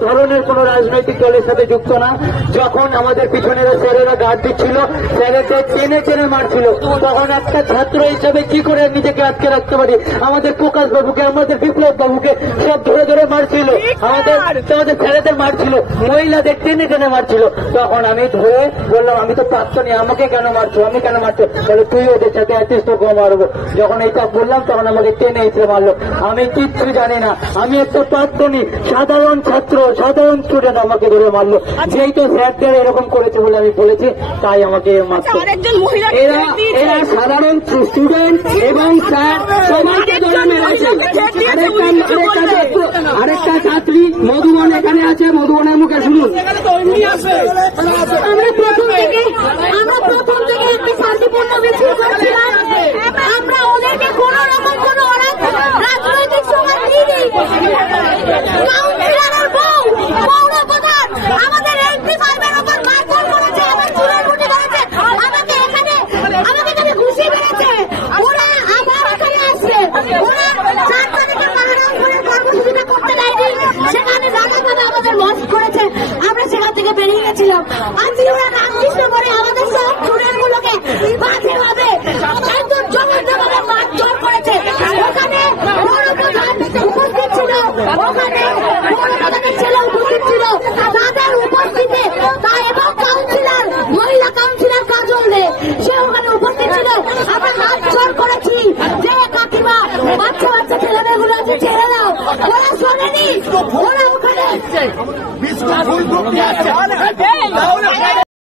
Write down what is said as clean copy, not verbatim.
ধরনের কোন রাজনৈতিক দলের সাথে যুক্ত না। যখন আমাদের পিছনের স্যারেরা গার্ড দিচ্ছিল, স্যারেদের টেনে টেনে মারছিল, তখন একটা ছাত্র হিসাবে কি করে নিজেকে আটকে রাখতে পারি? আমাদের প্রকাশ বাবুকে, আমাদের বিপ্লব বাবুকে সব ধরে ধরে মারছিল, আমাদের স্যারেদের মারছিল, মহিলাদের টেনে টেনে মারছিল। তখন আমি ধরে বললাম, আমি তো প্রাক্তনী, আমাকে কেন মারছো, আমি কেন মারছো? বলে তুই ওদের সাথে আছিস, তোকে মারবো। যখন এইটা বললাম তখন আমাকে টেনে এসে মারলো। আমি কিচ্ছু জানি না, আমি একটা প্রাক্তনী সাধারণ ছাত্র, সাধারণ স্টুডেন্ট, আমাকে ধরে মারলো। যেই তো স্যারদের এরকম করেছে বলে আমি বলেছি, তাই আমাকে মারতো। এরা সাধারণ স্টুডেন্ট এবং স্যার সবাইকে ধরে মেরেছে। আরেকটা ছাত্রী মধুবন এখানে আছে, মধুবনের মুখে শুনুন। আমরা প্রথম থেকে একটি শান্তিপূর্ণ মিছিল করছিলাম। আমরা ওদেরকে কোন রকম কোন রাজনৈতিক সমাজ দিইনি।